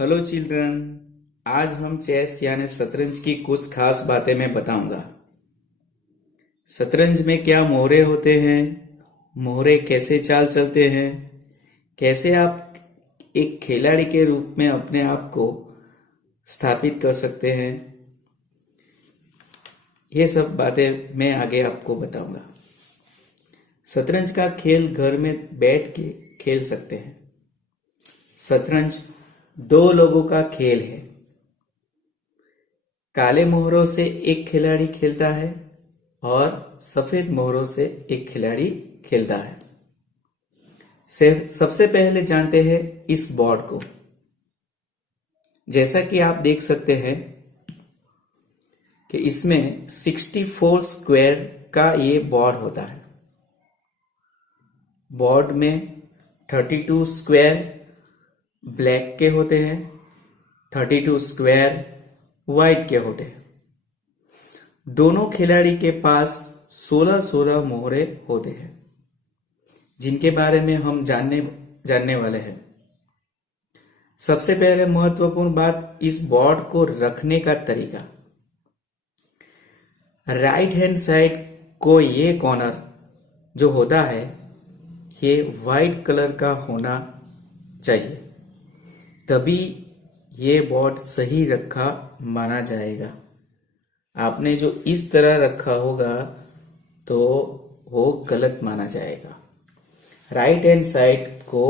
Hello children. आज हम chess यानी शतरंज की कुछ खास बातें मैं बताऊंगा। शतरंज में क्या मोहरे होते हैं, मोहरे कैसे चाल चलते हैं, कैसे आप एक खिलाड़ी के रूप में अपने आप को स्थापित कर सकते हैं, ये सब बातें मैं आगे आपको बताऊंगा। शतरंज का खेल घर में बैठ के खेल सकते हैं। शतरंज दो लोगों का खेल है। काले मोहरों से एक खिलाड़ी खेलता है और सफेद मोहरों से एक खिलाड़ी खेलता है। सबसे पहले जानते हैं इस बोर्ड को। जैसा कि आप देख सकते हैं कि इसमें 64 स्क्वायर का ये बोर्ड होता है। बोर्ड में 32 स्क्वायर ब्लैक के होते हैं, 32 स्क्वायर व्हाइट के होते हैं। दोनों खिलाड़ी के पास 16-16 मोहरे होते हैं, जिनके बारे में हम जानने वाले हैं। सबसे पहले महत्वपूर्ण बात इस बोर्ड को रखने का तरीका। राइट हैंड साइड को ये कॉर्नर जो होता है ये व्हाइट कलर का होना चाहिए, तभी ये बोर्ड सही रखा माना जाएगा। आपने जो इस तरह रखा होगा तो वो गलत माना जाएगा। राइट हैंड साइड को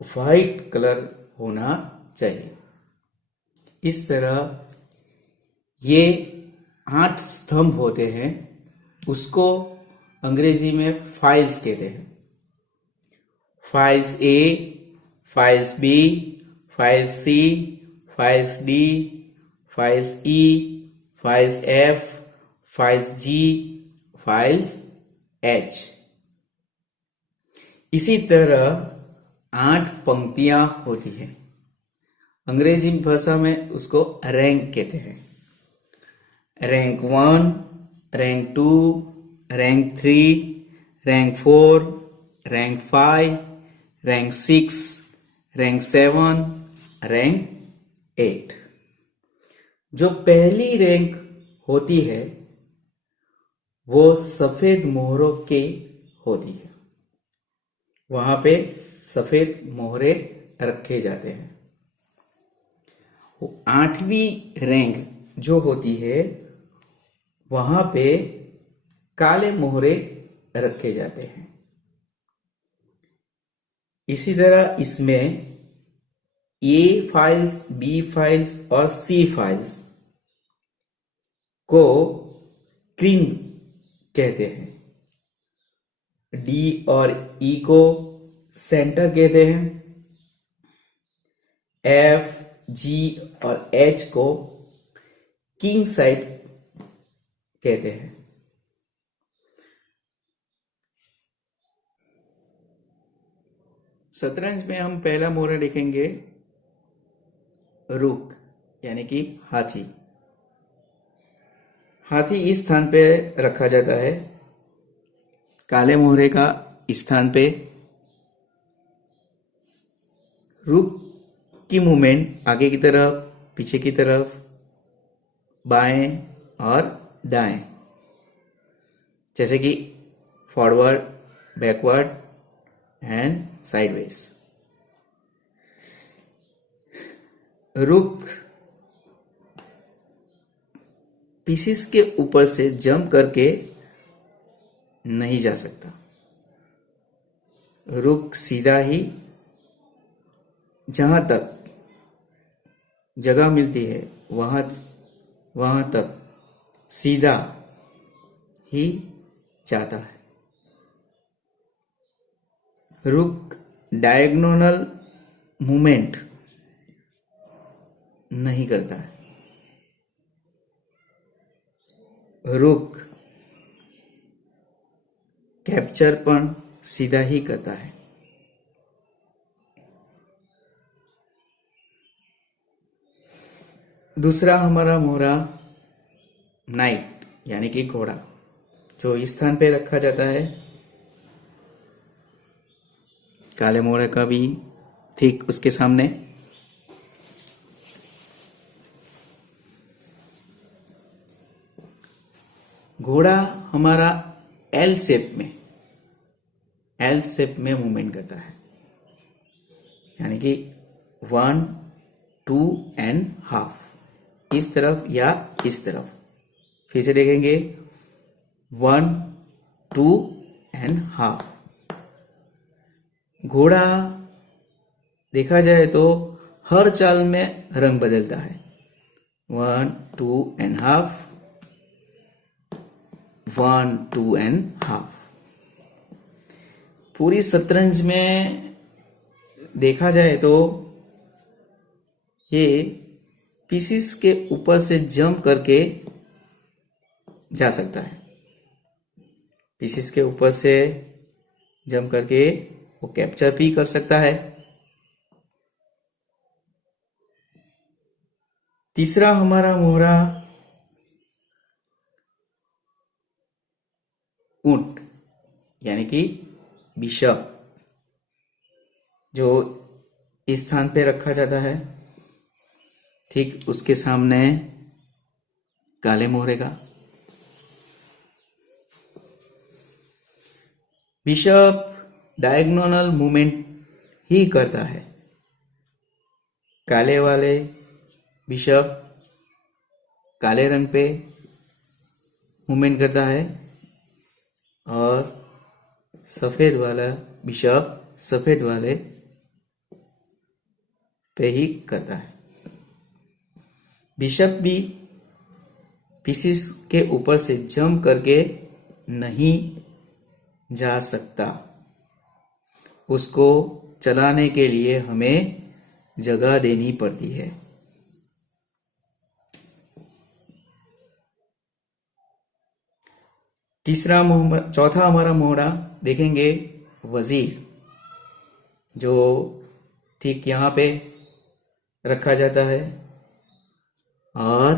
व्हाइट कलर होना चाहिए। इस तरह ये 8 स्तंभ होते हैं, उसको अंग्रेजी में फाइल्स कहते हैं। फाइल्स ए, फाइल्स बी, फाइल्स सी, फाइल्स डी, फाइल्स ई, फाइल्स एफ, फाइल्स जी, फाइल्स एच। इसी तरह 8 पंक्तियां होती है। अंग्रेजी भाषा में उसको रैंक कहते हैं। Rank 1, rank 2, rank 3, rank 4, rank 5, rank 6, rank 7, rank 8। जो पहली रैंक होती है वो सफेद मोहरों के होती है। वहां पे सफेद मोहरे रखे जाते हैं। 8वीं रैंक जो होती है वहां पे काले मोहरे रखे जाते हैं। इसी तरह इसमें ए फाइल्स, बी फाइल्स और सी फाइल्स को क्वीन कहते हैं। डी और ई को सेंटर कहते हैं। एफ, जी और एच को किंग साइड कहते हैं। शतरंज में हम पहला मोहरा देखेंगे रुक यानी कि हाथी। हाथी इस स्थान पे रखा जाता है, काले मोहरे का स्थान पे। रुक की मूवमेंट आगे की तरफ, पीछे की तरफ, बाएं और दाएं, जैसे कि फॉरवर्ड, बैकवर्ड एंड साइडवेज। रुक पीसीस के ऊपर से जंप करके नहीं जा सकता। रुक सीधा ही जहां तक जगह मिलती है वहां तक सीधा ही जाता है। रुक डायगोनल मूवमेंट नहीं करता है। रुक कैप्चर पण सीधा ही करता है। दूसरा हमारा मोहरा नाइट यानी कि घोड़ा, जो इस स्थान पे रखा जाता है। काले मोहरे का भी ठीक उसके सामने घोड़ा हमारा एल शेप में मूवमेंट करता है, यानी कि 1, 2 एंड हाफ, इस तरफ या इस तरफ। फिर से देखेंगे 1, 2 एंड हाफ। घोड़ा देखा जाए तो हर चाल में रंग बदलता है। 1, 2 एंड हाफ, 1, 2 एंड हाफ। पूरी शतरंज में देखा जाए तो ये पीसीस के ऊपर से जंप करके जा सकता है। पीसीस के ऊपर से जंप करके वो कैप्चर भी कर सकता है। तीसरा हमारा मोहरा ऊंट, यानी कि बिशप, जो इस स्थान पे रखा जाता है, ठीक उसके सामने काले मोहरे का। बिशप डायगोनल मूवमेंट ही करता है। काले वाले बिशप काले रंग पे मूवमेंट करता है और सफेद वाला बिशप सफेद वाले पे ही करता है। बिशप भी पीसीस के ऊपर से जंप करके नहीं जा सकता। उसको चलाने के लिए हमें जगह देनी पड़ती है। चौथा हमारा मोहरा देखेंगे वजीर, जो ठीक यहाँ पे रखा जाता है और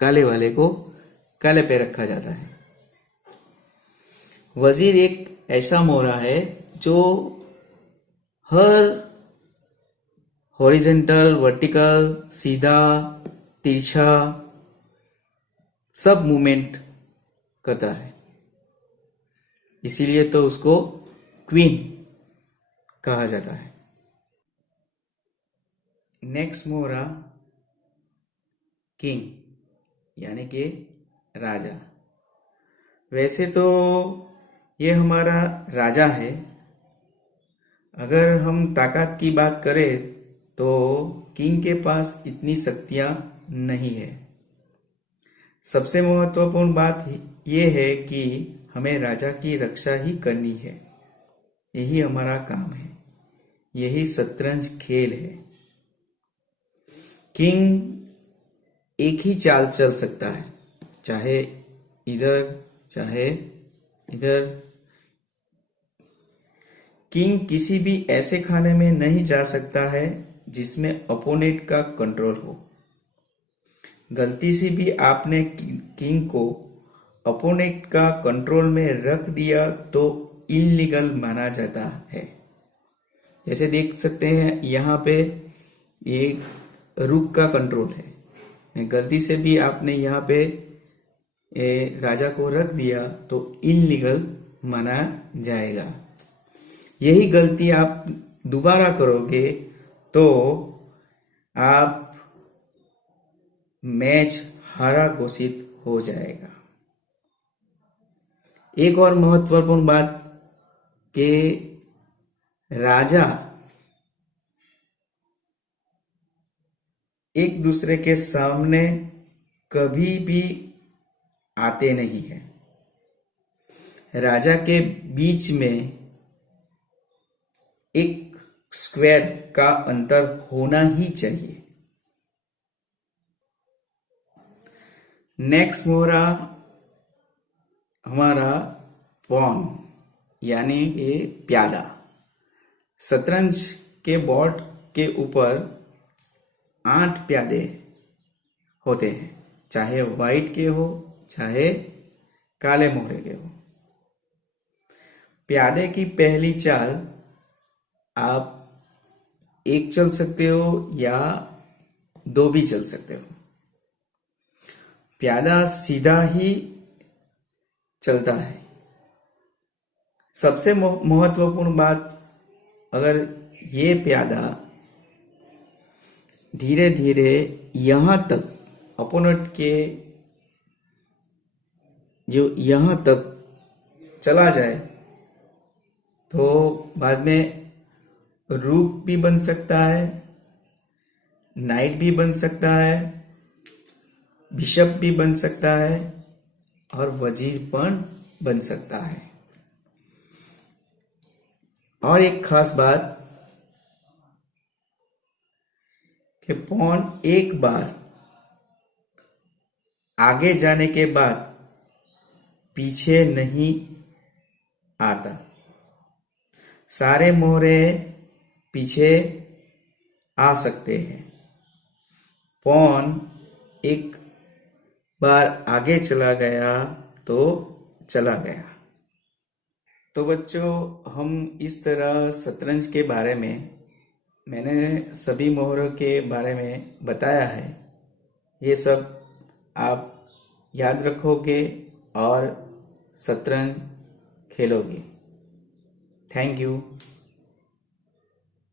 काले वाले को काले पे रखा जाता है। वजीर एक ऐसा मोहरा है जो हर हॉरिजॉन्टल, वर्टिकल, सीधा, तिरछा सब मूवमेंट करता है। इसीलिए तो उसको क्वीन कहा जाता है। नेक्स्ट मोहरा किंग, यानी कि राजा। वैसे तो ये हमारा राजा है। अगर हम ताकत की बात करें तो किंग के पास इतनी शक्तियां नहीं है। सबसे महत्वपूर्ण बात ये है कि हमें राजा की रक्षा ही करनी है। यही हमारा काम है। यही शतरंज खेल है। किंग एक ही चाल चल सकता है, चाहे इधर चाहे इधर। किंग किसी भी ऐसे खाने में नहीं जा सकता है जिसमें अपोनेंट का कंट्रोल हो। गलती से भी आपने किंग को अपोनेंट का कंट्रोल में रख दिया तो इलीगल माना जाता है। जैसे देख सकते हैं यहाँ पे एक रुक का कंट्रोल है। गलती से भी आपने यहाँ पे राजा को रख दिया तो इलीगल माना जाएगा। यही गलती आप दोबारा करोगे तो आप मैच हारा घोषित हो जाएगा। एक और महत्वपूर्ण बात कि राजा एक दूसरे के सामने कभी भी आते नहीं है। राजा के बीच में एक स्क्वायर का अंतर होना ही चाहिए। नेक्स्ट मोहरा हमारा पॉन, यानी ये प्यादा। शतरंज के बोर्ड के ऊपर 8 प्यादे होते हैं, चाहे व्हाइट के हो चाहे काले मोहरे के हो। प्यादे की पहली चाल आप एक चल सकते हो या 2 भी चल सकते हो। प्यादा सीधा ही चलता है। सबसे महत्वपूर्ण बात, अगर ये प्यादा धीरे धीरे यहां तक अपोनेंट के जो यहां तक चला जाए तो बाद में रूक भी बन सकता है, नाइट भी बन सकता है, बिशप भी बन सकता है और वजीर पण बन सकता है। और एक खास बात कि पॉन एक बार आगे जाने के बाद पीछे नहीं आता। सारे मोहरे पीछे आ सकते हैं। पॉन एक बार आगे चला गया तो चला गया। तो बच्चों, हम इस तरह शतरंज के बारे में मैंने सभी मोहरों के बारे में बताया है। ये सब आप याद रखोगे और शतरंज खेलोगे। Thank you.